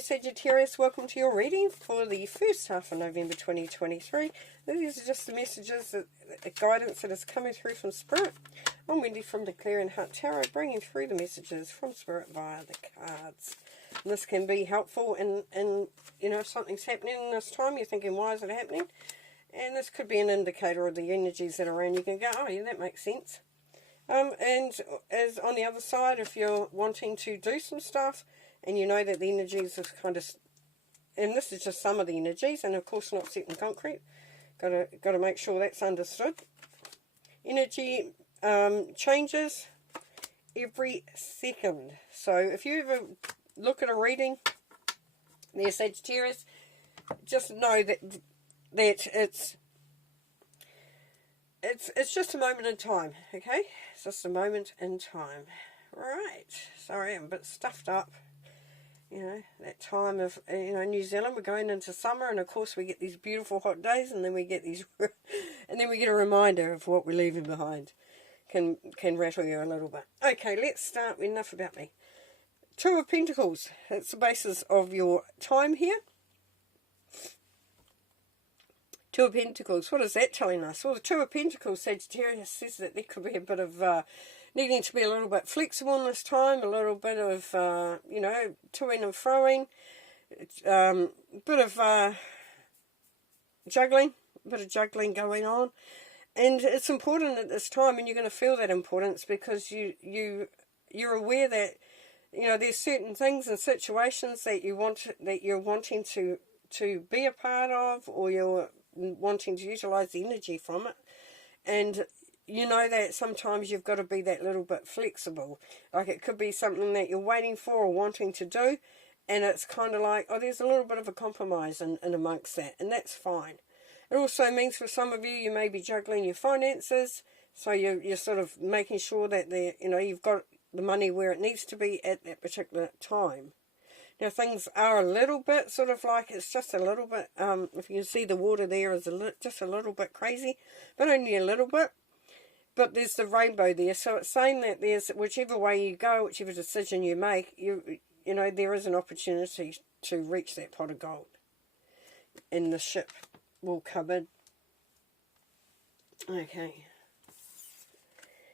Sagittarius, welcome to your reading for the first half of November 2023. These are just the messages, the guidance that is coming through from Spirit. I'm Wendy from the Clear and Heart Tarot, bringing through the messages from Spirit via the cards. And this can be helpful in you know, if something's happening in this time, you're thinking, why is it happening? And this could be an indicator of the energies that are around. You can go, oh yeah, that makes sense. And as on the other side, if you're wanting to do some stuff, and you know that the energies is kind of, and this is just some of the energies, and of course not set in concrete. Got to make sure that's understood. Energy changes every second. So if you ever look at a reading, there, Sagittarius, just know that it's just a moment in time. Okay, it's just a moment in time. Right. Sorry, I'm a bit stuffed up. You know, that time of, you know, New Zealand, we're going into summer, and of course we get these beautiful hot days, and then we get these, and then we get a reminder of what we're leaving behind. Can rattle you a little bit. Okay, let's start. Enough about me. Two of Pentacles. It's the basis of your time here. Two of Pentacles. What is that telling us? Well, the Two of Pentacles, Sagittarius, says that there could be a bit of needing to be a little bit flexible in this time, a little bit of, you know, toing and froing, bit of juggling, going on. And it's important at this time, and you're going to feel that importance because you're aware that, you know, there's certain things and situations that you're wanting to be a part of, or you're wanting to utilize the energy from it. And you know that sometimes you've got to be that little bit flexible. Like it could be something that you're waiting for or wanting to do, and it's kind of like, oh, there's a little bit of a compromise in amongst that, and that's fine. It also means for some of you, you may be juggling your finances, so you're sort of making sure that you know, you've got the money where it needs to be at that particular time. Now things are a little bit sort of like, it's just a little bit, if you can see the water there is just a little bit crazy, but only a little bit. But there's the rainbow there, so it's saying that there's, whichever way you go, whichever decision you make, you know, there is an opportunity to reach that pot of gold. And the ship will come in. Okay.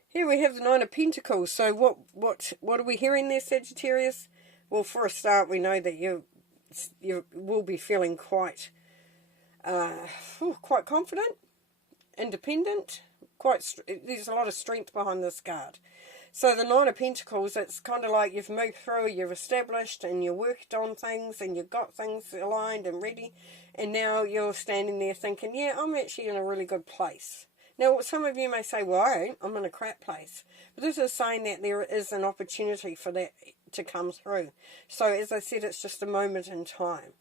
Here we have the Nine of Pentacles. So what are we hearing there, Sagittarius? Well, for a start, we know that you will be feeling quite confident, independent. There's a lot of strength behind this card. So the Nine of Pentacles, it's kind of like you've moved through, you've established, and you worked on things, and you've got things aligned and ready, and now you're standing there thinking, yeah, I'm actually in a really good place. Now, some of you may say, well, I'm in a crap place. But this is saying that there is an opportunity for that to come through. So, as I said, it's just a moment in time.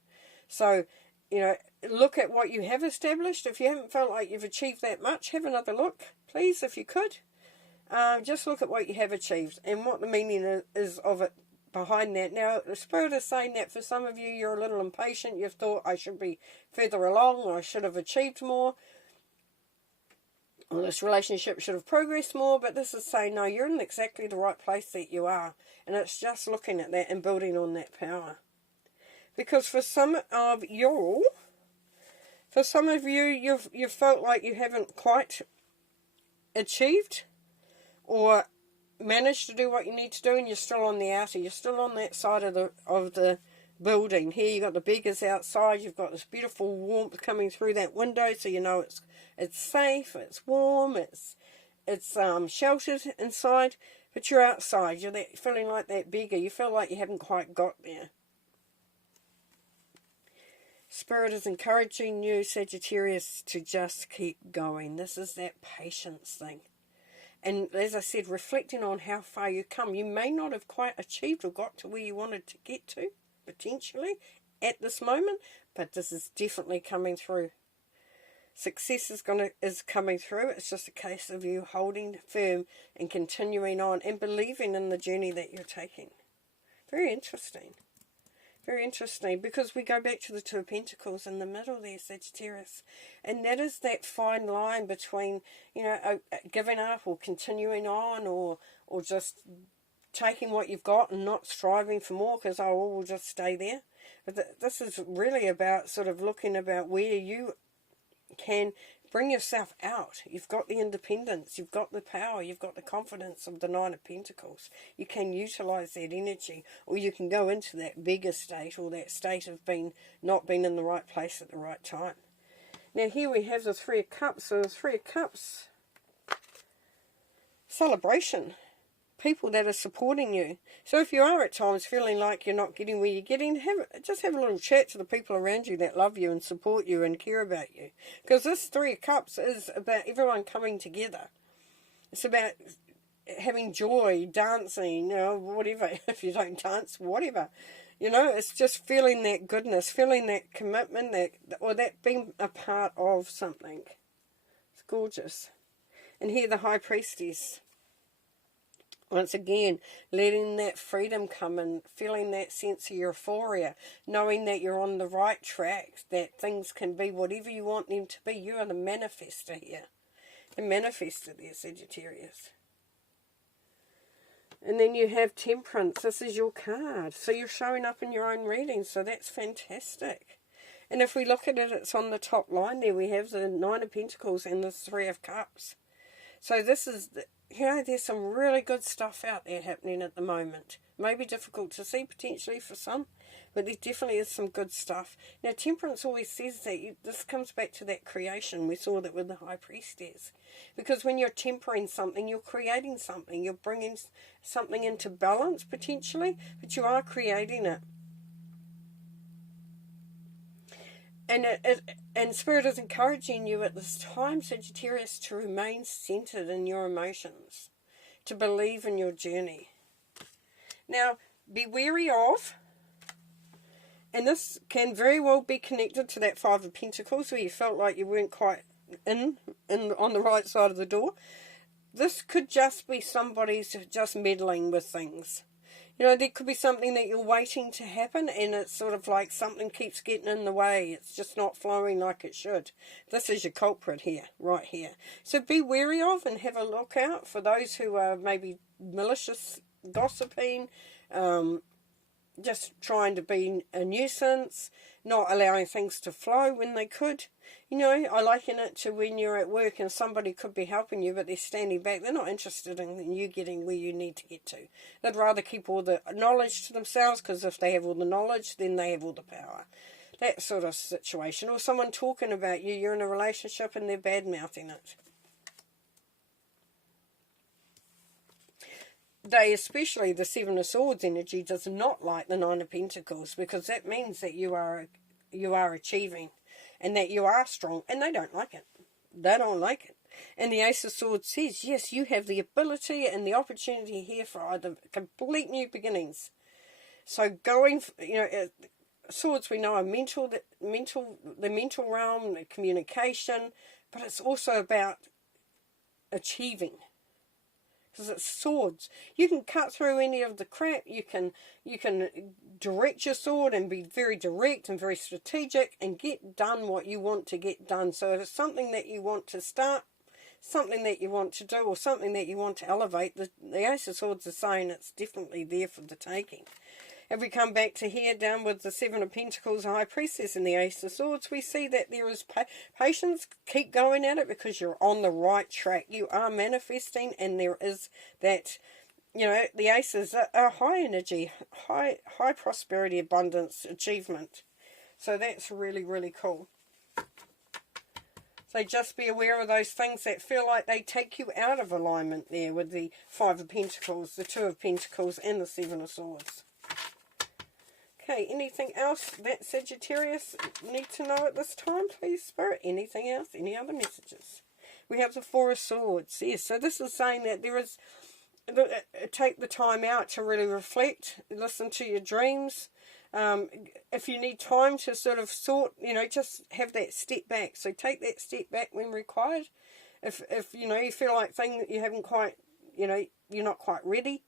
So, you know, look at what you have established. If you haven't felt like you've achieved that much, have another look, please, if you could. Just look at what you have achieved and what the meaning is of it behind that. Now, the Spirit is saying that for some of you, you're a little impatient. You've thought, I should be further along, or I should have achieved more. Or this relationship should have progressed more, but this is saying, no, you're in exactly the right place that you are. And it's just looking at that and building on that power. Because for some of you, you've felt like you haven't quite achieved or managed to do what you need to do, and you're still on the outer. You're still on that side of the building. Here you've got the beggars outside. You've got this beautiful warmth coming through that window, so you know it's safe, it's warm, it's sheltered inside. But you're outside. You're feeling like that beggar. You feel like you haven't quite got there. Spirit is encouraging you, Sagittarius, to just keep going. This is that patience thing. And as I said, reflecting on how far you come. You may not have quite achieved or got to where you wanted to get to, potentially, at this moment. But this is definitely coming through. Success is coming through. It's just a case of you holding firm and continuing on and believing in the journey that you're taking. Very interesting. Very interesting, because we go back to the Two of Pentacles in the middle there, Sagittarius. And that is that fine line between, you know, giving up or continuing on, or just taking what you've got and not striving for more because, oh, we'll just stay there. But this is really about sort of looking about where you can bring yourself out. You've got the independence, you've got the power, you've got the confidence of the Nine of Pentacles. You can utilize that energy, or you can go into that bigger state, or that state of not being in the right place at the right time. Now here we have the Three of Cups. So the Three of Cups, celebration. People that are supporting you. So if you are at times feeling like you're not getting where you're getting, just have a little chat to the people around you that love you and support you and care about you. Because this Three of Cups is about everyone coming together. It's about having joy, dancing, whatever. If you don't dance, whatever. It's just feeling that goodness, feeling that commitment, or that being a part of something. It's gorgeous. And here the High Priestess. Once again, letting that freedom come and feeling that sense of euphoria, knowing that you're on the right track, that things can be whatever you want them to be. You are the manifester here. The manifester there, Sagittarius. And then you have Temperance. This is your card. So you're showing up in your own reading. So that's fantastic. And if we look at it, it's on the top line there. We have the Nine of Pentacles and the Three of Cups. So this is, there's some really good stuff out there happening at the moment. Maybe difficult to see potentially for some, but there definitely is some good stuff. Now, Temperance always says that this comes back to that creation. We saw that with the High Priestess. Because when you're tempering something, you're creating something. You're bringing something into balance potentially, but you are creating it. And Spirit is encouraging you at this time, Sagittarius, to remain centered in your emotions, to believe in your journey. Now, be wary of, and this can very well be connected to that Five of Pentacles, where you felt like you weren't quite in on the right side of the door. This could just be somebody's just meddling with things. There could be something that you're waiting to happen, and it's sort of like something keeps getting in the way. It's just not flowing like it should. This is your culprit here, right here. So be wary of and have a look out for those who are maybe malicious, gossiping, just trying to be a nuisance, not allowing things to flow when they could. I liken it to when you're at work and somebody could be helping you, but they're standing back. They're not interested in you getting where you need to get to. They'd rather keep all the knowledge to themselves, because if they have all the knowledge, then they have all the power. That sort of situation. Or someone talking about you, you're in a relationship and they're bad-mouthing it. Especially the Seven of Swords energy, does not like the Nine of Pentacles, because that means that you are achieving and that you are strong, and they don't like it. They don't like it. And the Ace of Swords says, yes, you have the ability and the opportunity here for either complete new beginnings. So going, swords we know are the mental realm, the communication, but it's also about achieving. Because it's swords. You can cut through any of the crap. You can direct your sword and be very direct and very strategic and get done what you want to get done. So if it's something that you want to start, something that you want to do, or something that you want to elevate, the Ace of Swords is saying it's definitely there for the taking. If we come back to here, down with the Seven of Pentacles, High Priestess, and the Ace of Swords, we see that there is patience. Keep going at it, because you're on the right track. You are manifesting, and there is that, the Aces are high energy, high prosperity, abundance, achievement. So that's really, really cool. So just be aware of those things that feel like they take you out of alignment there with the Five of Pentacles, the Two of Pentacles, and the Seven of Swords. Okay, anything else that Sagittarius need to know at this time, please, Spirit? Anything else? Any other messages? We have the Four of Swords. Yes, so this is saying that there is, take the time out to really reflect, listen to your dreams. If you need time to sort of sort, just have that step back. So take that step back when required. If you feel like you haven't quite, you're not quite ready,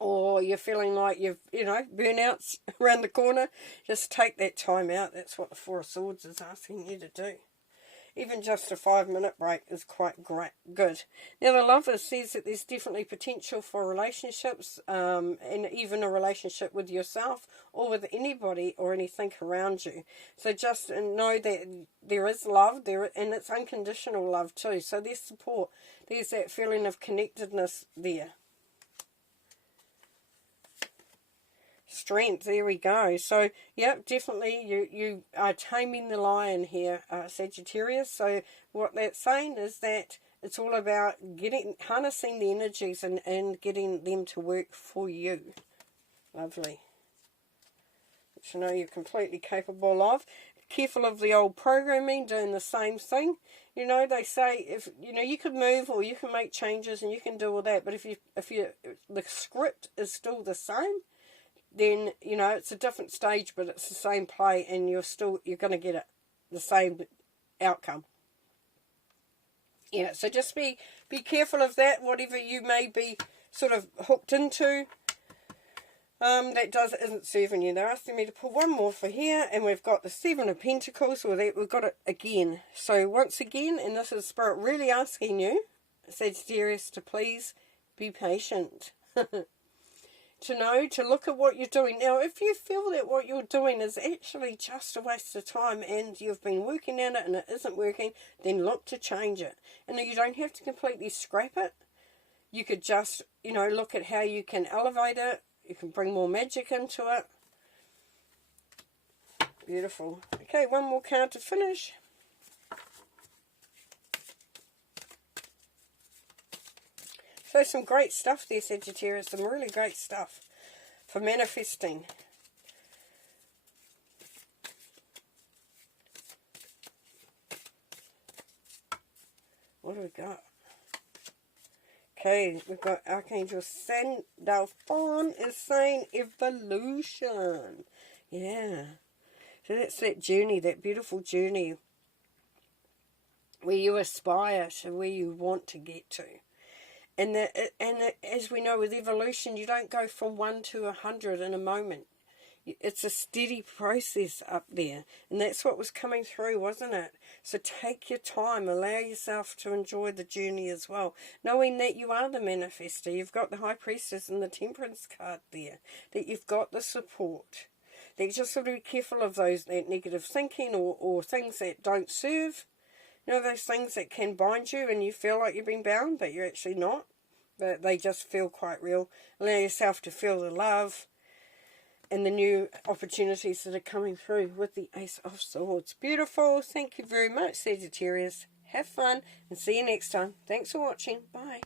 or you're feeling like burnout's around the corner, just take that time out. That's what the Four of Swords is asking you to do. even just a 5-minute break is quite good. Now the Lover says that there's definitely potential for relationships, and even a relationship with yourself or with anybody or anything around you. So just know that there is love there, and it's unconditional love too. So there's support. There's that feeling of connectedness there. Strength, there we go. So, yep, definitely you are taming the lion here, Sagittarius. So what that's saying is that it's all about harnessing the energies and getting them to work for you. Lovely. Which I know you're completely capable of. Careful of the old programming, doing the same thing. You know, they say, if you know, you could move or you can make changes and you can do all that, but if the script is still the same, then, you know, it's a different stage, but it's the same play, and you're going to get the same outcome. Yeah, so just be careful of that, whatever you may be sort of hooked into, that isn't serving you. They're asking me to pull one more for here, and we've got the Seven of Pentacles, or we've got it again. So once again, and this is Spirit really asking you, Sagittarius, to please be patient. To look at what you're doing. Now, if you feel that what you're doing is actually just a waste of time and you've been working at it and it isn't working, then look to change it. And you don't have to completely scrap it. You could just, you know, look at how you can elevate it. You can bring more magic into it. Beautiful. Okay, one more card to finish. So some great stuff there, Sagittarius. Some really great stuff for manifesting. What do we got? Okay, we've got Archangel Sandalphon is saying evolution. Yeah. So that's that journey, that beautiful journey where you aspire to where you want to get to. And as we know with evolution, you don't go from 1 to 100 in a moment. It's a steady process up there. And that's what was coming through, wasn't it? So take your time. Allow yourself to enjoy the journey as well. Knowing that you are the manifester. You've got the High Priestess and the Temperance card there. That you've got the support. That you just got to be careful of that negative thinking or things that don't serve. You know, those things that can bind you and you feel like you've been bound, but you're actually not. But they just feel quite real. Allow yourself to feel the love and the new opportunities that are coming through with the Ace of Swords. Beautiful. Thank you very much, Sagittarius. Have fun and see you next time. Thanks for watching. Bye.